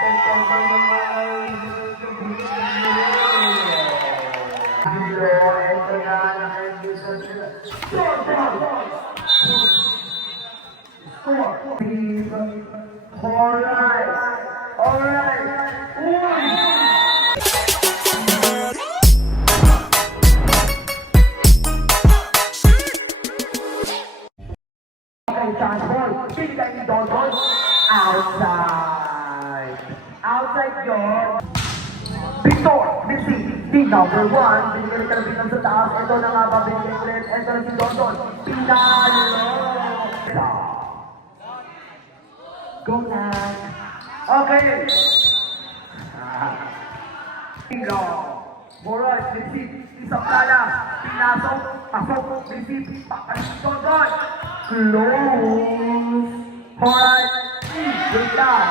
Ito na, naka-indusan sila. Alright. Okay, chance ball. Binigay ni Dondon. Outside yun. Victor, Missy, the number 1. Binigay ka ng sa taas. Ito na nga ba, binigay ulit. Ito na si Dondon. Pinalo. Go na. Okay. Bingo. Alright, Missy, isang plala. Pinasok, pasok, Missy, papalit Dondon. Close. Alright. Wait lang.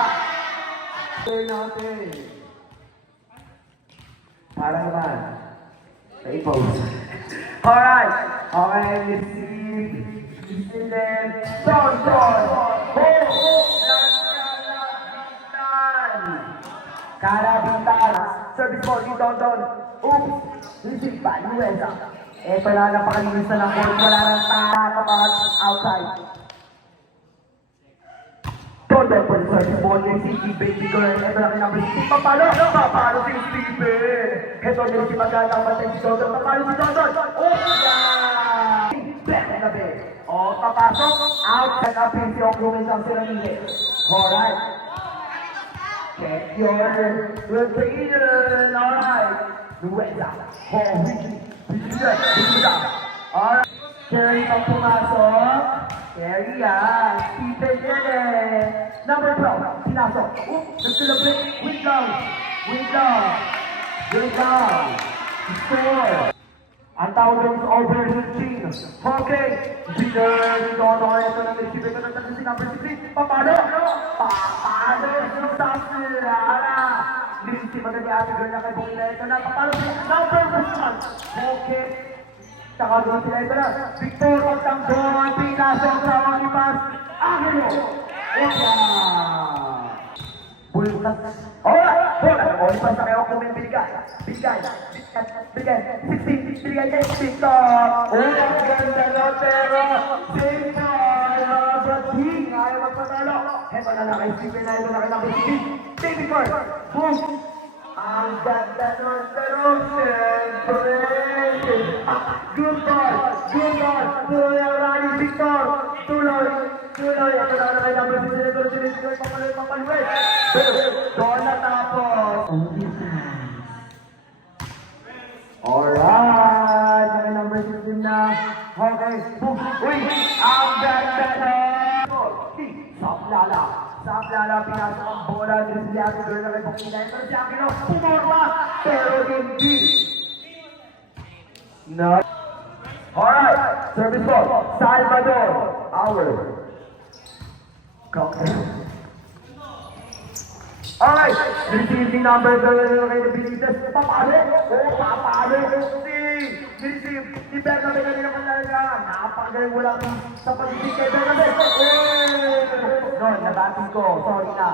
Turn natin. Para naman. Na-i-pose. Alright. Okay, receive. Receive. Dondon. Karabitan. Service ball ni Dondon. Oops. Receive pa. Nuesa. Pala napakalinis na ng ball. Wala nang tapos outside. Dondon for the service ball. Receive. Baby girl. Ito lang yung number 6. Papalo si Steven. Ito din si magkakamatay si Dondon. Papalo si Dondon. Yeah! Best na best. Papasok. Outside na pinsi o kumisang sila nila. Alright. Check your rotation. Alright. Nuesa. Alright. Carry pang pumasok. Carry yan. Stephen yan Number 12. Pinasok. Nag-celebrate. Wait lang. Score. Ang tawag is over 15. Okay. Winner ni Dono. Ito na may receiver. Ito na si number 16. Papalo. Yung Sapsila. Lindsay, maganda ate girl na kay Bukila. Ito na. Papalo si number 1. Okay. Saka doon sila. Ito na. Victor Pagtangdon. Pinasok sa mga ipas. Angelo. Bulkat. Alright. Bola. Ipas na kayo kung may bigay. 16. Bigay kay Victor. Ang ganda na pero Bating. Ayaw magpatalo. Ito na kay Stephen na ito na kay number 16. Baby Bird. Boom. Ang ganda na pero good ball. Tuloy ang rally. Victor. Tuloy. Ito na kay number 16. Papaluwi. Doon na tapos. Alright. Naka number 16 na. Okay. Boom. Uy. Ang ganda na. Saplala. Pinasok ang bola. Si Ate Girl na kay Bukila. Ito si Aquino. Pumorma. Pero hindi. No. Alright. Service ball. Salvador. Alright. Receiving number 2 kay Benitez. Papalo. Receive. Si Bernabe kanina kanina. Napakagaling wala sa pag-ibig kay Bernabe. No, nabati ko. Sorry na.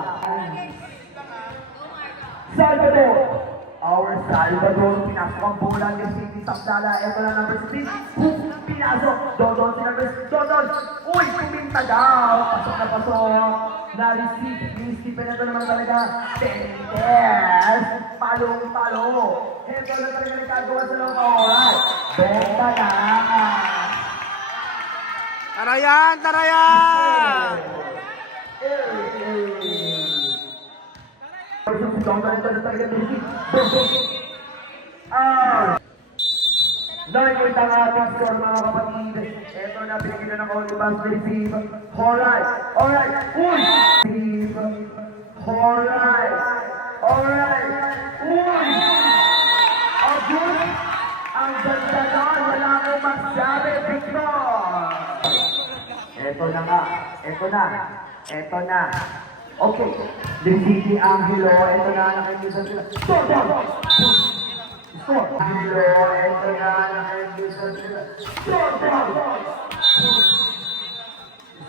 Salvador. Pinasok ang bola ng City Sapsala. Ito na number 16. Pinasok. Dondon. Uy, kuminta daw. Pasok. Na-receive. Receive na ito naman talaga. Tendes. Palo. Ito na talaga nagkagawa sa lang oras. Benta na. Tarayan! Nakikita ang ating score mga kapatid. Ito na pinagila ng Only Pass receive. Alright. Uy! Uy! Agud! Ang ganda na! Wala akong magsabi, Victor! Ito na. Okay. Lisiti Angelo. Ito na. Nakikita sila. Angelo. Ito na. Nakikita sila.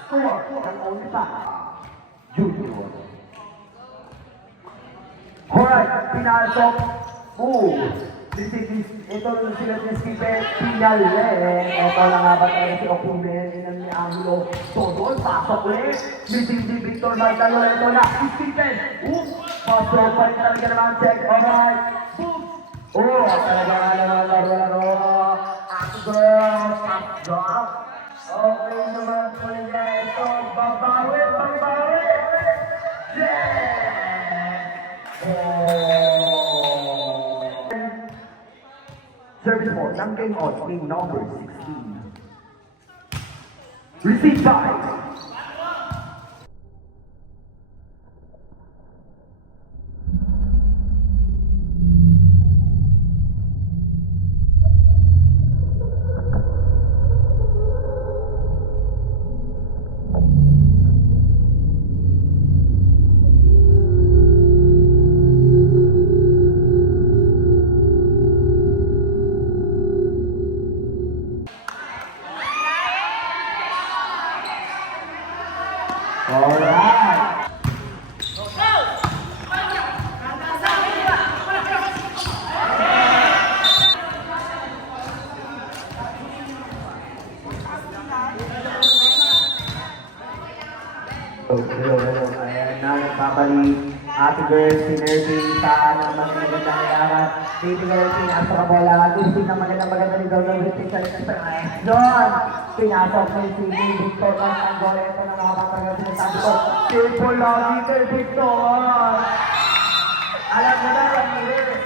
Score. Ang only pa. Junior. Alright, pinasok. Ito sila ni Stephen Pinale. Ito na nga ba talaga si Okumen, inang ni Angelo. Todol, pasok ulit. Meeting si Victor Magdalo. Ito na, si Stephen. Pasok pa rin talaga naman check. Alright. Boom. Talaga nga naman laro. Ako girl, top drop. Okay naman po nila ito. Babawi. Service for Duncan Otsling number 16. Received by alright. Ayan na, nagbabalik. Ate girl, si Nerving, saan naman yung magandang ilawan. Baby girl, pinasok ang bola. Gusto na magandang ni Dodo. Gusto sa John, pinasok mo si Victor ng tanggol. Ito na nakapatagal sinasabi ko. Triple lobby kay Victor. Alam mo na, Ramirez.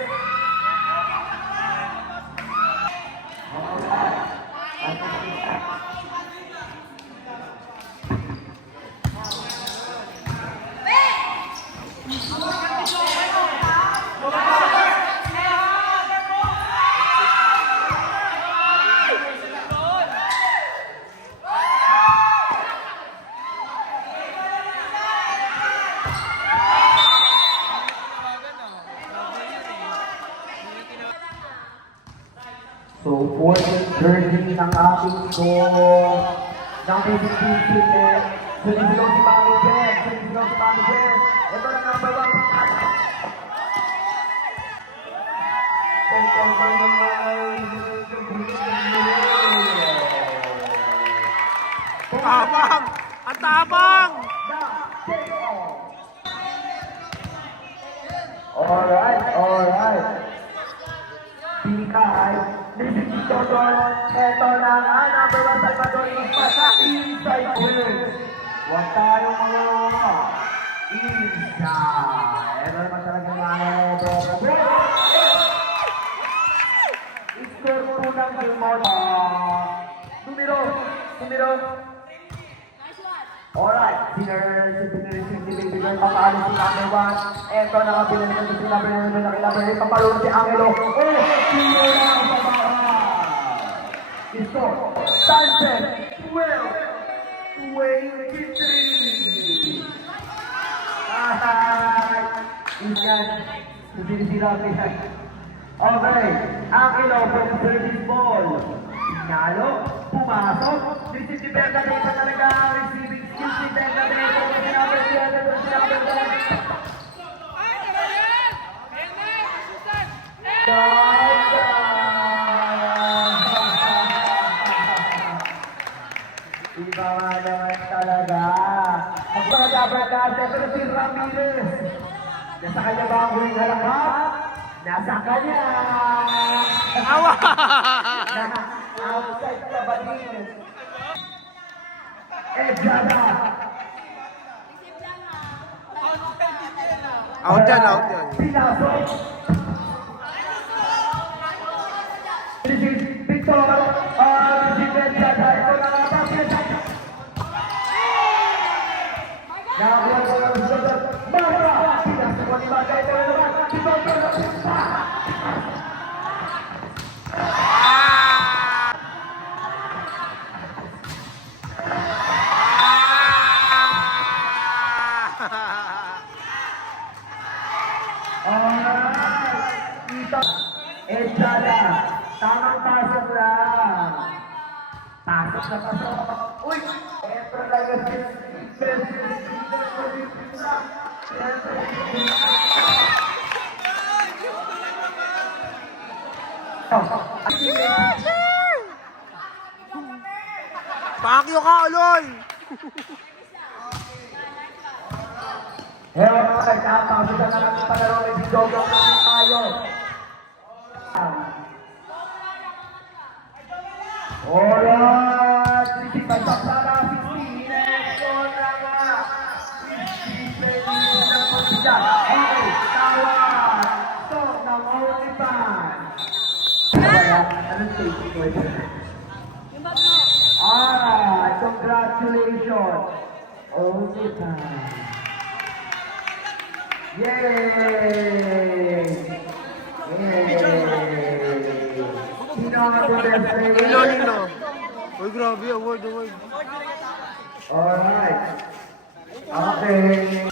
So, fourth jersey ng ating score. Ng PCC net. Sinisilong si Mami Jen. Ito na number 1. Tabang! Ang tabang! Alright. Bigay. Ito na nga, number 1 Salvador Ispa sa inside win. Huwag tayong mga inside. Ito naman talaga mga score po ng Gilmore. Tumiro. Alright, sinir-receive ni Baby Girl, papalo si number 1. Eto, nakabili naman si number 1, papalo si Angelo. Sino na ang pabahan? Isko, Sanchez, 23. Inyan, sinisira yan. Okay, Angelo for the service ball. Inalo, pumasok. Receive si Berga Deta talaga ang receiving skills ni Berga Deta. Iba nga naman talaga. Magpagabagada pero si Ramirez. Nasa kanya ba ang huling halakap? Nasa kanya! Awa! Outside ka ba din? Edyana! Out yan. Pinasok! Victor! Si Edyana! Ito na nga pa! Nakakuha ko lang sa Mara! Pinasok ko ni Mara! Ito na naman! Si Victor! Edyana, tamang pasok lang. Pasok na pasok. Uy! Eto talaga si Stephen. Pakyo ka, Aloy! Okay, tapos na lang ang palaro may bidogong natin tayo. Alright, sisipan sa para 16. Next on na nga. 16 pwede ng pagkita. Okay, tawag. Stop ng only fan. Anong stage ko ito? Alright, congratulations. Only fan. Yay! Sino ang best player? Nino. Uy, grabe, award. Alright. Okay.